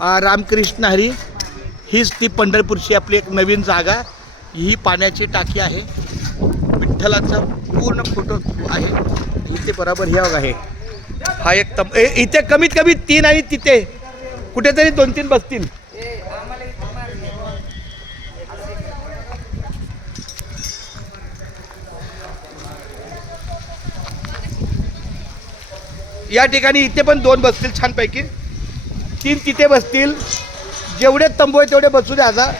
रामकृष्ण हरी हीच ती पंढरपूरची आपली एक नवीन जागा. ही पाण्याची टाकी आहे. विठ्ठलाचा पूर्ण फोटो आहे इथे बरोबर. हे आहे हा एक इथे कमीत कमी 3 आणि तिथे कुठेतरी 2-3 बसतील. या ठिकाणी इथे पण 2 बसतील छानपैकी. 3 तिथे बसतील. जेवढे तंबू आहे तेवढे बसू द्या. आता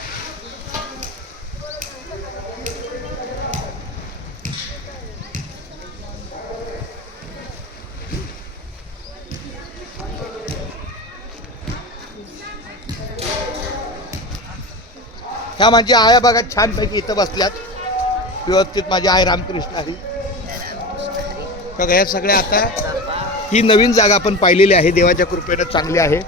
ह्या माझ्या आया बघा छानपैकी इथं बसल्यात व्यवस्थित. माझी आई रामकृष्ण हरी बघा. या सगळ्या आता ही नवीन जागा आपण पाहिलेली आहे. देवाच्या कृपेनं चांगली आहे.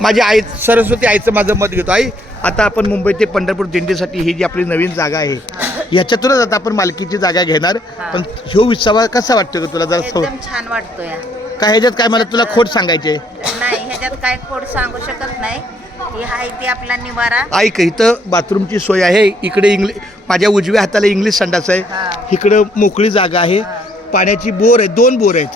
माझी आई सरस्वती आईचं माझं मत घेतो. आई आता आपण मुंबई ते पंढरपूर दिंडीसाठी ही जी आपली नवीन जागा आहे ह्याच्यातूनच आता आपण मालकीची जागा घेणार. पण ह्यो विसावा कसा वाटतोय का तुला? जरा एकदम छान वाटतोय. काय ह्याच्यात काय मला तुला खोट सांगायचे नाही, ह्याच्यात काय खोड सांगू शकत नाही. ही आहे ती आपला निवारा. ऐक इथं बाथरूमची सोय आहे. इकडे माझ्या उजव्या हाताला इंग्लिश संडास आहे. इकडं मोकळी जागा आहे. पाण्याची बोर आहे. 2 बोर आहेत.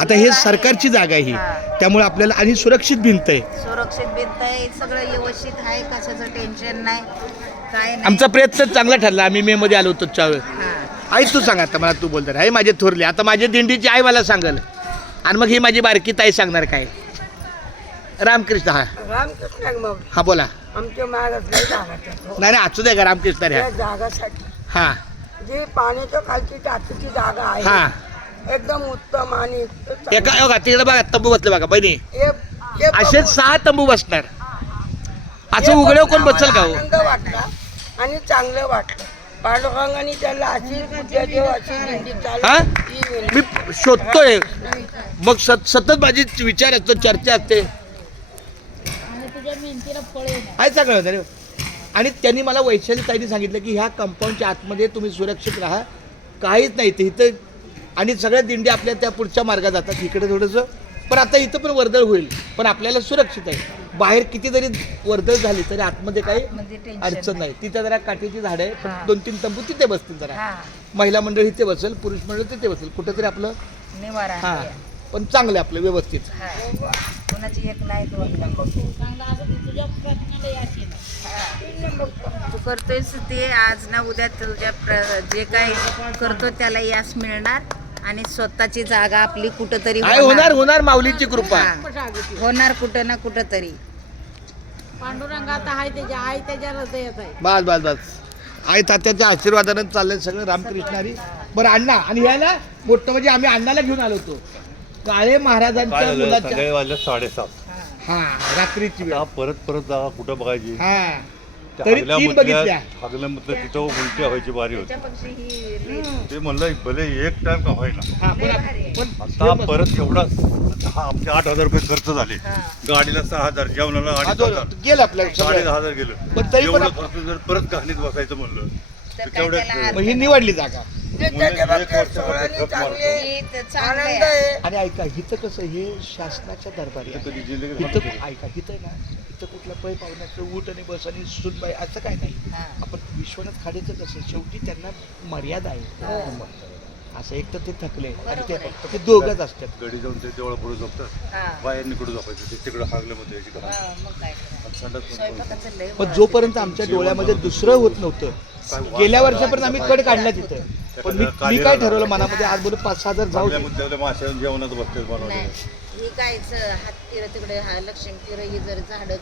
आता हे सरकारची जागा आहे ही. त्यामुळे आपल्याला आणि सुरक्षित भिंत आहे. सुरक्षित भिंत आहे. सगळं व्यवस्थित आहे. कशाचं टेन्शन नाही, काय नाही. आमचा प्रयत्न चांगला ठरला. आम्ही मे मध्ये आलो होतो त्यावेळेस. आई तू सांग आता मला. तू बोलतो आहे माझे थोरले. आता माझी दिंडीची आई मला सांगल आणि मग ही माझी बारकी ताई सांगणार काय. रामकृष्ण. रामकृष्ण हा बोला. आमच्या महाराज नाही असू दे का रामकृष्ण रे. जागासाठी हा जी पाण्याच्या खालची टाकीची जागा आहे हा एकदम उत्तम. आणि एका बघा तिकडे बघा तंबू बसले बघा बहिणी. असे 6 तंबू बसणार. असं उघड्यावर कोण बसल का हो? आनंद वाटला आणि चांगलं वाटलं. पांडुरंगाने त्याला अशी पूजा देव अशी दिंडी हा चालू. मी शोधतोय मग सतत माझी विचार असतो, चर्चा असते. आहे सगळं होतं रे. आणि त्यांनी मला वैशाली ताईंनी सांगितलं की ह्या कंपाऊंडच्या आतमध्ये तुम्ही सुरक्षित राहा, काहीच नाही ते इथं. आणि सगळ्या दिंड्या आपल्या त्या पुढच्या मार्गात जातात. इकडे थोडंसं पण आता इथं पण वर्दळ होईल पण आपल्याला सुरक्षित आहे. बाहेर किती जरी वर्दळ झाली तरी आतमध्ये काही अडचण नाही. तिथे जरा काठीची झाडं आहे. 2-3 तंबू तिथे बसतील. जरा महिला मंडळ इथे बसेल, पुरुष मंडळ तिथे बसेल. कुठेतरी आपलं निवारा. हा पण चांगलं आपलं व्यवस्थित. कोणाची एक नाही, 2 नंबर. तू करतोयस ते आज ना उद्या तुझ्या जे काय करतो त्याला यश मिळणार. आणि स्वतःची जागा आपली कुठंतरी होणार माऊलीची कृपा होणार कुठं ना कुठं तरी. पांडुरंगात आहे त्याच्या आई त्याच्या हृदयात आहे. बस आई तात्याच्या आशीर्वादानं चाललंय सगळं. रामकृष्ण हरी. बरं अण्णा आणि ह्याला मोठं म्हणजे आम्ही अण्णाला घेऊन आलो होतो. काळे महाराजांच्या मुलाच्या 7:30 हा रात्रीची वेळ. परत जागा कुठं बघायची. हा तरी 3 बघितल्या. हागल्यामधलं तिथं उलट्या व्हायची बारी होती. ते म्हणलं भले एक टाइम का व्हायला. आता परत एवढा आमचे 8,000 रुपये खर्च झाले. गाडीला 6,000, जेवणाला 2,500 गेलं आपल्या 10,500 गेलं. एवढं खर्च जर परत घाणीत बसायचं म्हणलं तर तेवढ्यात ही निवडली जागा. आनंद आहे. आणि ऐका इथं कसं हे शासनाच्या दरबारी आहे. इथं ऐका इथं ना इथं कुठला पै पाहुण्याचं उठ आणि बस आणि सुनबाई असं काय नाही. आपण विश्वनाथ खाडेचं कसं शेवटी त्यांना मर्यादा आहे. असं एक तर ते थकले आणि ते दोघंच असतात. गडी जाऊन ते तेवढं पुढे झोपतात. बाहेर कुठं झोपायचं ते तिकडं हागल्यामध्ये पण जोपर्यंत आमच्या डोळ्यामध्ये दुसरं होत नव्हतं. गेल्या वर्षापर्यंत आम्ही कड काढला तिथं. पण मी काय ठरवलं मनामध्ये आज बोलू 5-6 जाऊ माश्या जेवणात बसतात बनवले. तिकडे लक्ष्मी तीर ही जर झाडं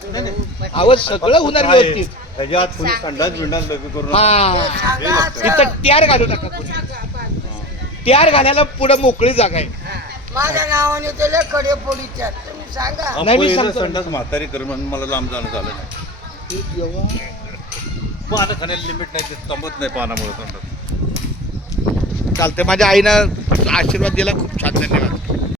आवाज सगळं होणार व्यवस्थित. त्याच्या आत कोणी संडास बिंडास लगे करून तिथं ट्यार घालू नका. ट्यार घालायला पुढे मोकळी जागा आहे. माझ्या नावाने त्याला कडे पोळीच्या तुम्ही सांगा. नाही मी सांगतो संडास म्हातारी कर म्हणून मला लांब जाणं झालं नाही. पानं खाण्याला लिमिट नाही. ते तंबत नाही पानामुळे संडास. चालते. माझ्या आईनं आशीर्वाद दिला. खूप छान. धन्यवाद.